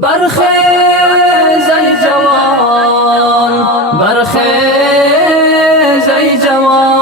برخیز ای جوان، برخیز ای جوان،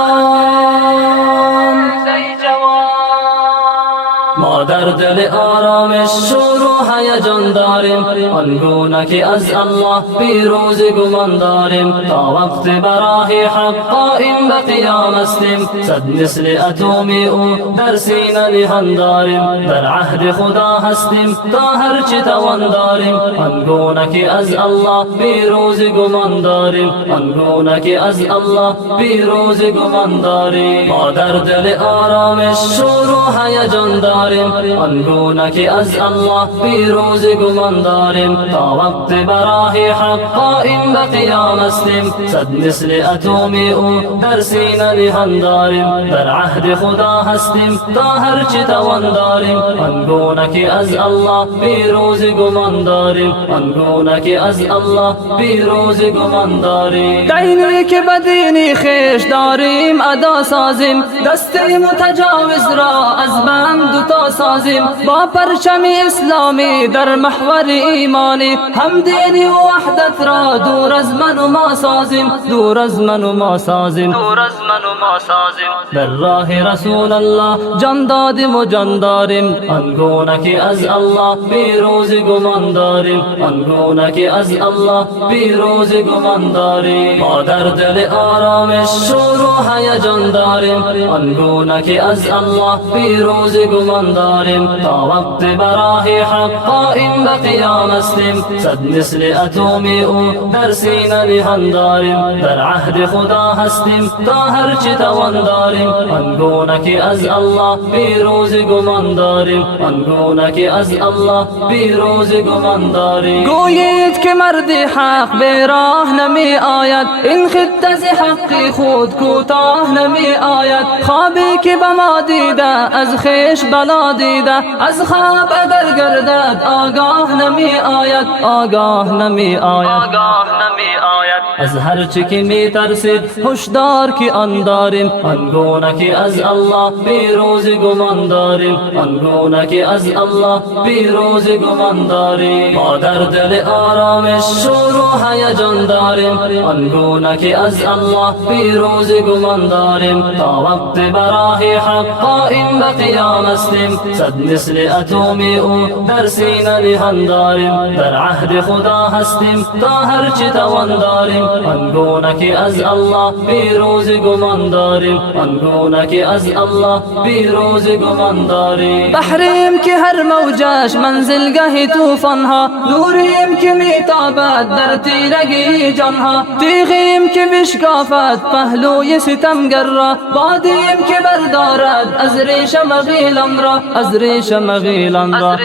ما در دل آرامش شور و هیجان داریم، آنگونه که از الله پیروز گمان داریم. تا وقت برای حق قائم به قیام هستیم، صد مثل اتمی او در سینه نهان داریم. در عهد خدا هستیم تا هرچه توان داریم، آنگونه که از الله پیروز گمان داریم، آنگونه که از الله پیروز گمان داریم. ما در دل آرامش شور و هیجان داریم، آنگونه که از الله پیروز گمان داریم. تا وقت برای حق قائم به قیام هستیم، صد مثل اتمی او در سینه نهان داریم. در عهد خدا هستیم تا هرچه توان داریم، آنگونه که از الله پیروز گمان داریم، آنگونه که از الله پیروز گمان داریم. دینی که به دینی خویش داریم ادا سازیم، دست متجاوز را از بند تا سازیم. با پرچم اسلامی در محور ایمانی، هم دینی و وحدت را دور از من و ما سازیم، دور از من و ما سازیم، دور از من و ما سازیم. در راه رسول الله جان دادیم و جان داریم، آنگونه که از الله پیروز گمان داریم، آنگونه که از الله پیروز گمان داریم. ما در دل آرامش شور و هیجان داریم، آنگونه که از الله پیروز گمان داریم. تا وقت برای حق قائم به قیام هستیم، صد مثل اتمی او در سینه نهان داریم. در عهد خدا هستیم تا هرچه توان داریم، آنگونه که از الله پیروز گمان داریم، آنگونه که از الله پیروز گمان داریم. گویید که مرد حق به راه نمی آید، این خطه ز حق خود کوتاه نمی آید. خوابی که به ما دیده از خویش بلا دیده، از خواب اگر گردد آگاه نمی آید، آگاه نمی آید، آگاه نمی آید. از هر چی که می ترسید هشدار که آن داریم، آنگونه که از الله پیروز گمان داریم، آنگونه که از الله پیروز گمان داریم. ما در دل آرامش شور و هیجان داریم، آنگونه که از الله پیروز گمان داریم. تا وقت برای حق قائم به قیام هستیم، صد مثل اتمی او در سینه نهان داریم. در عهد خدا هستیم تا هرچه توان داریم، آنگونه که از الله پیروز گمان داریم، آنگونه که از الله پیروز گمان داریم. بحریم که هر موجش منزلگه طوفانها، نوریم که میتابد در تیرگی جانها. تیغیم که بشکافد پهلوی ستمگر را، بادیم که بردارد از ریشم غیلان را، از ریشم غیلان را.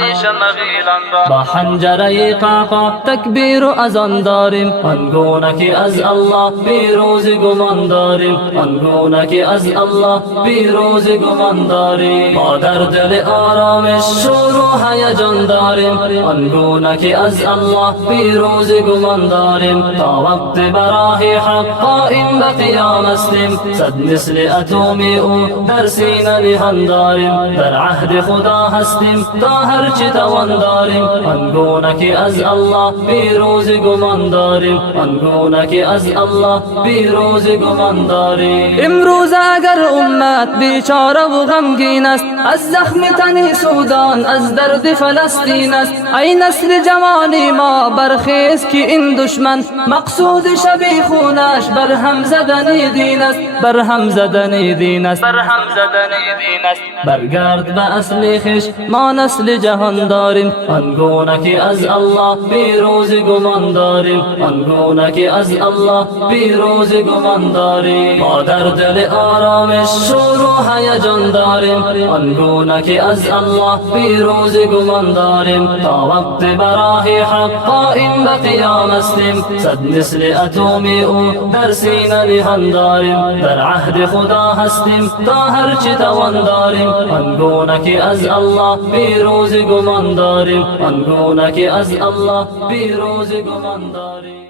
با حنجره قعقاع تکبیر و اذان داریم، آنگونه که از الله پیروز گمان داریم، آنگونه که از الله پیروز گمان داریم. ما در دل آرامش شور و هیجان داریم، آنگونه که از الله پیروز گمان داریم. تا وقت برای حق قائم به قیام هستیم، صد مثل اتمی او در سینه نهان داریم. در عهد خدا هستیم تا هرچه توان داریم، آنگونه که از الله پیروز گمان داریم، آنگونه که از الله پیروز گمان داریم. امروز اگر امت بیچاره و غمگین است، از زخم تن سودان از درد فلسطین است. ای نسل جوانی ما برخیز که این دشمن، مقصود شبی خونش بر هم زدن دین است، بر هم زدن دین است، بر هم زدن دین است. برگرد به اصل خویش ما نسل جهان داریم، آنگونه که از الله پیروز گمان داریم، آنگونه که از الله پیروز گمان داریم. ما در دل آرامش شور و هیجان داریم، آنگونه که از الله پیروز گمان داریم. تا وقت برای حق قائم به قیام هستیم، صد مثل اتمی او در سینه نهان داریم. در عهد خدا هستیم تا هرچه توان داریم، آنگونه که از الله پیروز گمان داریم، آنگونه که از الله پیروز گمان داریم.